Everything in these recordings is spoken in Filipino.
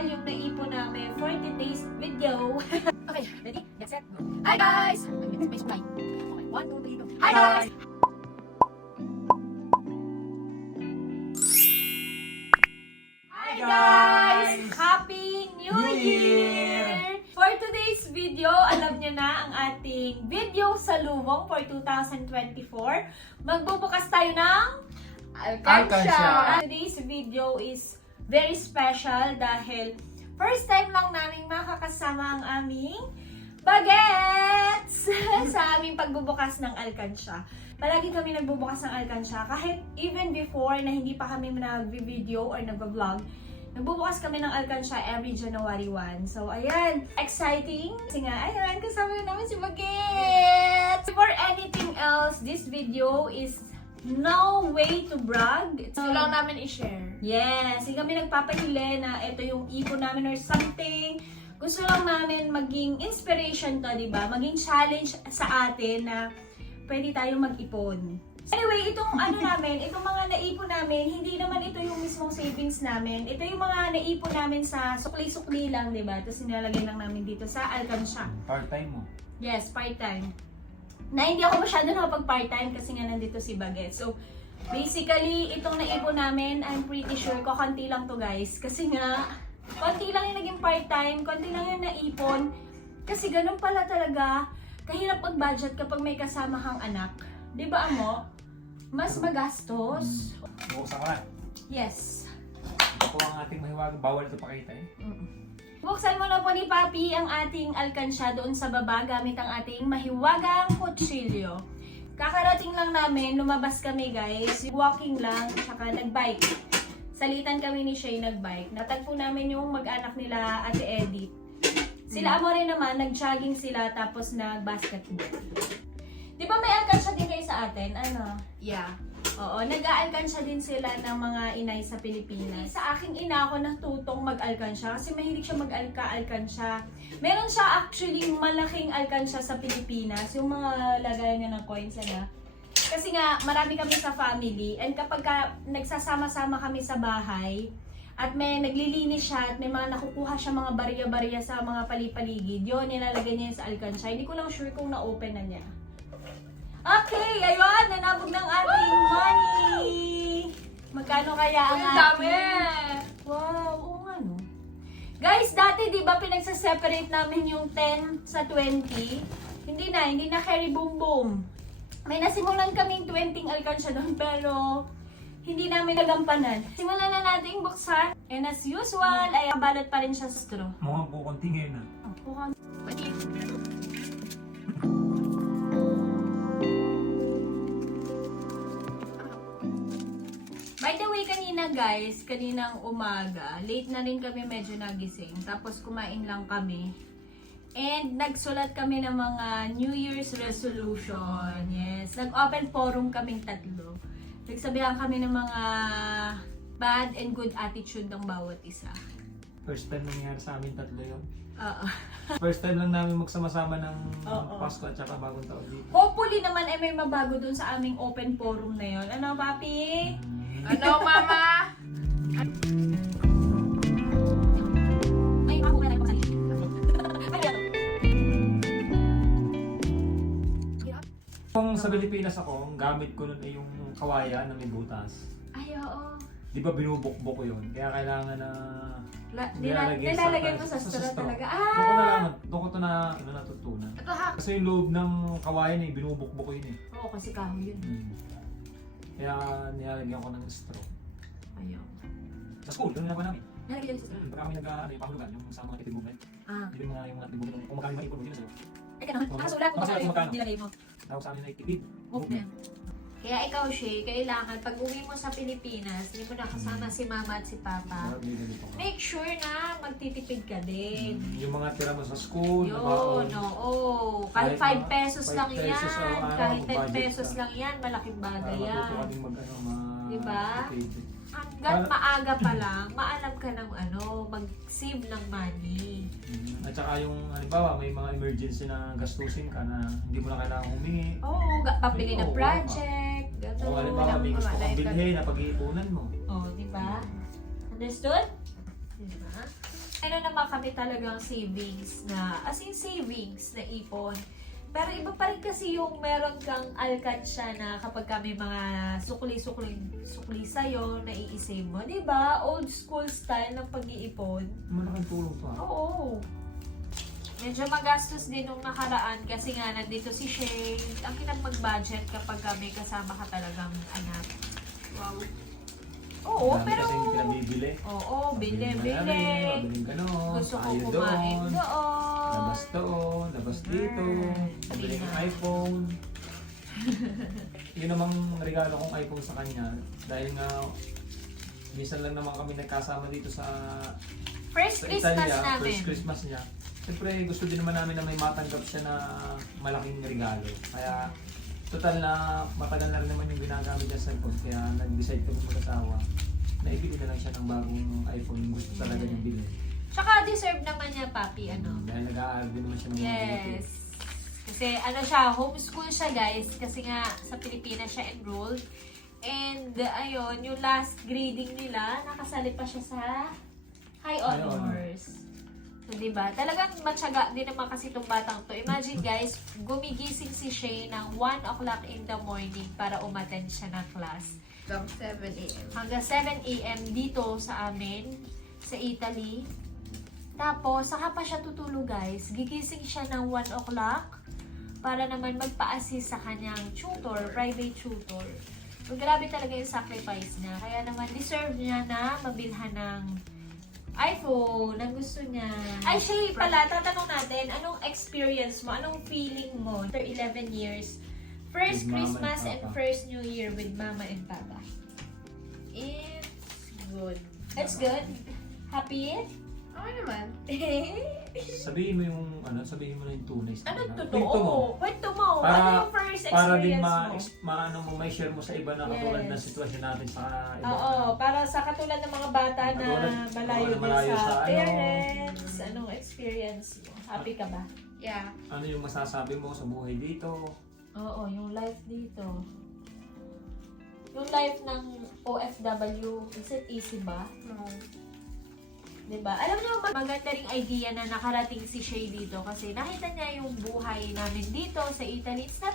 total yung naipon namin for today's video. Okay, ready? Get set, go. Hi guys! May supply. Okay, 1, 2, 3, go. Hi guys! Hi guys! Happy New Year! For today's video, alam nyo na ang ating video salubong for 2024. Magbubukas tayo ng Alkansya! Today's video is very special dahil first time lang namin makakasama ang aming bagets sa aming pagbubukas ng Alkansya. Palagi kami nagbubukas ng Alkansya kahit even before na hindi pa kami nag-video or nag-vlog. Nagbubukas kami ng Alkansya every January 1. So, ayan. Exciting. Kasi nga, ayan, kasama na namin si Bagets! Before anything else, this video is no way to brag. So lang namin i-share. Yes, hindi kami nagpapahili na ito yung ipon namin or something. Gusto lang namin maging inspiration to, di ba? Maging challenge sa atin na pwede tayong mag-ipon. Anyway, itong ano namin, itong mga naipon namin, hindi naman ito yung mismong savings namin. Ito yung mga naipon namin sa sukli-sukli lang, di ba? Tapos nilalagay lang namin dito sa Alkansya. Part-time mo? Yes, part-time. Na hindi ako masyado nakapag part-time kasi nga nandito si Bagets. So, basically, itong naipon namin, I'm pretty sure, kakanti lang to guys. Kasi nga, konti lang yung naging part-time, konti lang yung naipon. Kasi ganun pala talaga, kahirap mag-budget kapag may kasama kang anak. Di ba, Amo? Mas magastos. Buksan ko na. Yes. Ito ang ating mahiwagang. Bawal ito pakita eh. Buksan mo na po ni Papi ang ating Alkansya doon sa baba gamit ang ating mahiwagang kutsilyo. Kakarating lang namin, lumabas kami guys, walking lang, tsaka nagbike. Salitan kami ni Shay nagbike. Natagpo namin yung mag-anak nila Ate Edith. Sila amo rin naman, nag-jogging sila tapos nag-basketball. Di ba may Alkansya din kayo sa atin? Ano? Yeah. Oo, nag-aalkansya din sila ng mga inay sa Pilipinas. Sa aking ina ako natutong mag-alkansya kasi mahilig siya mag-alkansya. Meron siya actually malaking alkansya sa Pilipinas, yung mga lagayan niya ng coins na. Kasi nga, marami kami sa family and kapag nagsasama-sama kami sa bahay at may naglilinis siya at may mga nakukuha siya mga barya-barya sa mga palipaligid, yun, nilalagay niya sa alkansya. Hindi ko lang sure kung na-open na niya. Okay, ayun, nanabog ng ating money. Magkano kaya ang Ang dami! Wow, oo nga no. Guys, dati di ba pinagsa-separate namin yung 10 sa 20? Hindi na carry boom boom. May nasimulan kaming 20 alkansya doon pero hindi namin nagampanan. Simulan na natin buksan. And as usual, ay balot pa rin siya sa straw. Mukhang kukunti ngayon na. Mukhang by the way, kanina guys, kaninang umaga, late na rin kami medyo nagising. Tapos kumain lang kami. And nagsulat kami ng mga New Year's resolution. Yes. Nag-open forum kaming tatlo. Nagsabihan kami ng mga bad and good attitude ng bawat isa. First time nangyari sa amin tatlo yun. Oo. First time lang namin magsama-sama ng Oo. Pasko at saka bagong taon dito. Hopefully naman ay may mabago dun sa aming open forum na yon. Ano, Papi? Ano, mama? Ay, ako na tayo pagsali. Kung sa Pilipinas ako, ang gamit ko nun ay yung kawayan na may butas. Ay, oo. Di ba binubukbok ko yun? Kaya kailangan na Nilalagay mo sa straw talaga. Doon ko to na natutunan. Ito ha. Kasi yung loob ng kawayan eh, binubukbok ko yun eh. Oo, kasi kahoy yun. Kaya nilalagyan ko ng straw. Ayaw. Sa school, doon nila namin. Nalagay sa straw. Pagka kami nag-pahulugan, yung sa mga kitid movement. Ah. Hindi mga yung mga kitid movement. Kung magkano yung maipon mo, yun sa'yo. Ay, ganun. Nakasulat mo Nakasulat sa nilagay mo. Tawag sa amin ay kitid Okay. movement. Kaya ikaw, Shay, kailangan pag uwi mo sa Pilipinas, hindi mo nakasama si mama at si papa, Hindi ganito ka. make sure na magtitipid ka din. Yung mga tira mo sa school, Yun, baon. oo. Kahit Kahit 5 pesos 5 lang pesos yan. araw-araw, Kahit 10 budget pesos ka. lang yan. Malaking bagay Matuto yan. kaming Diba? tipid. Hanggat maaga pa lang, maalam ka ng mag-save ng money. At saka yung, halimbawa, may mga emergency na gastusin ka na hindi mo na kailangan humingi. Oo, papili ng Oo, project. Ganun. O halimbawa, may gusto kang bilhin na pag-iipunan mo. Oo, di ba? Understood? Di ba? Meron naman kami talagang savings na, as in savings na ipon. Pero iba pa rin kasi yung meron kang alkansya na kapag kami mga sukli sa'yo, nai-save mo. Diba? Old school style ng pag-iipon. Malaking tulong to. Oo. Medyo magastos din nung nakaraan kasi nga nandito si Shay. Ang kinang mag-budget kapag kami kasama ka talagang anak. Wow. Oo, Dami pero... kasing pinabibili. Oo, bili. Mabiling ganon. Gusto ko Ayaw kumain doon. doon. Labas doon, labas dito. Bili ng iPhone. Yun namang regalo kong iPhone sa kanya. Dahil nga, minsan lang naman kami nagkasama dito sa First Christmas Italia. namin. First Christmas niya. Siyempre, gusto din naman namin na may matanggap siya na malaking regalo. Kaya, total na matagal na rin naman yung ginagamit niya sa iPhone. Kaya nag-decide kami mag-asawa na ibili na lang siya ng bagong iPhone yung gusto talaga niyang bilhin. Tsaka deserve naman niya, papi, ano. Dahil nag-aaral din naman siya ng mga mabuti. Yes. Kasi ano siya, homeschool siya guys. Kasi nga sa Pilipinas siya enrolled. And ayun, yung last grading nila, nakasali pa siya sa High High Honors. So, diba? Talagang matyaga din naman kasi itong batang to. Imagine guys, gumigising si Shay ng 1 o'clock in the morning para umattend siya ng class. Hanggang 7 a.m. Hanggang 7 a.m. dito sa amin, sa Italy. Tapos, saka pa siya tutulog guys. Gigising siya ng 1 o'clock para naman magpa-assist sa kanyang tutor, private tutor. So, grabe talaga yung sacrifice niya. Kaya naman, deserve niya na mabilhan ng iPhone, ang gusto niya. Ay, Shay, pala, tatanong natin, anong experience mo? Anong feeling mo after 11 years? First With Mama and Christmas and Papa. first New Year with Mama and Papa. It's good. It's good? Happy? Okay naman. Sabihin mo yung, sabihin mo na yung tunay sa Ano kanila. totoo? Kwento mo. Para- Ano yung first Para din experience mo? may share mo sa iba na katulad Yes. ng sitwasyon natin sa iba. Oo, para sa katulad ng mga bata na Katulad- malayo oo, na din malayo sa sa parents. Anong experience mo? Happy ka ba? Yeah. Ano yung masasabi mo sa buhay dito? Oo, yung life dito. Yung life ng OFW, is it easy ba? No. Diba? Alam niyo, maganda ring idea na nakarating si Shay dito kasi nakita niya yung buhay namin dito sa Italy. It's not,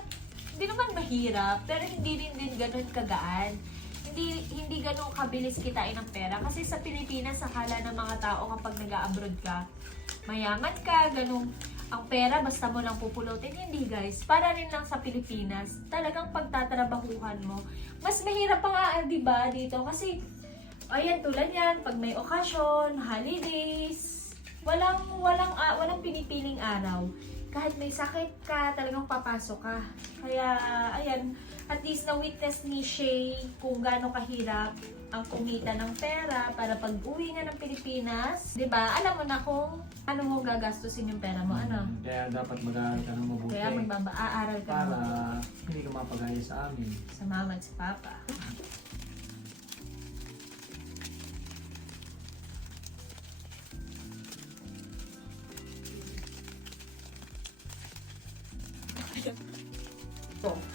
hindi naman mahirap, pero hindi rin din ganun kagaan. Hindi ganun kabilis kitain ng pera. Kasi sa Pilipinas, akala ng mga tao kapag nag-abroad ka, mayaman ka, ganun. Ang pera, basta mo lang pupulutin. Hindi guys, para rin lang sa Pilipinas. Talagang pagtatrabahuhan mo. Mas mahirap pa nga, diba, dito? Kasi, ayan, tulad yan, pag may okasyon, holidays, walang pinipiling araw. Kahit may sakit ka, talagang papasok ka. Kaya, ayan, at least na-witness ni Shay kung gaano kahirap ang kumita ng pera para pag uwi nga ng Pilipinas, di ba? Alam mo na kung ano mo gagastusin yung pera mo, ano? Kaya dapat mag-aaral ka ng mabuti. Kaya aaral ka para mo hindi ka mapagaya sa amin. sa mama at sa papa.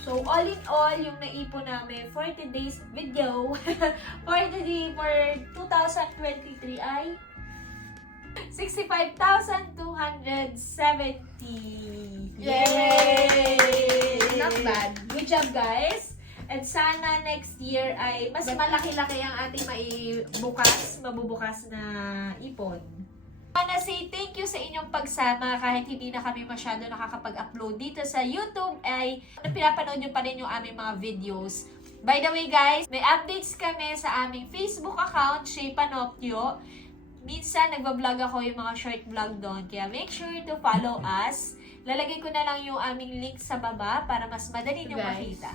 So, all in all, yung naipon namin for today's video, for 2023 ay 65,270. Yay! Not bad. Good job, guys. And sana next year ay mas malaki-laki ang ating mabubukas na ipon. I wanna say thank you sa inyong pagsama kahit hindi na kami masyado nakakapag-upload dito sa YouTube ay pinapanood nyo pa rin yung aming mga videos. By the way guys, may updates kami sa aming Facebook account, Shay Panoptio. Minsan nagbablog ako yung mga short vlog doon, kaya make sure to follow us. Lalagay ko na lang yung aming link sa baba para mas madali nyo Guys. makita.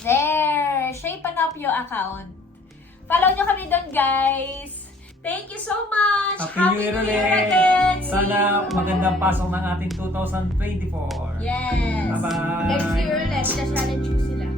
There! Shay Panoptio account. Follow nyo kami doon guys! Thank you so much! Happy New Year ulit! again! See Sana you! magandang pasok ng ating 2024. Yes! Bye-bye! Next year ulit, challenge ko sila.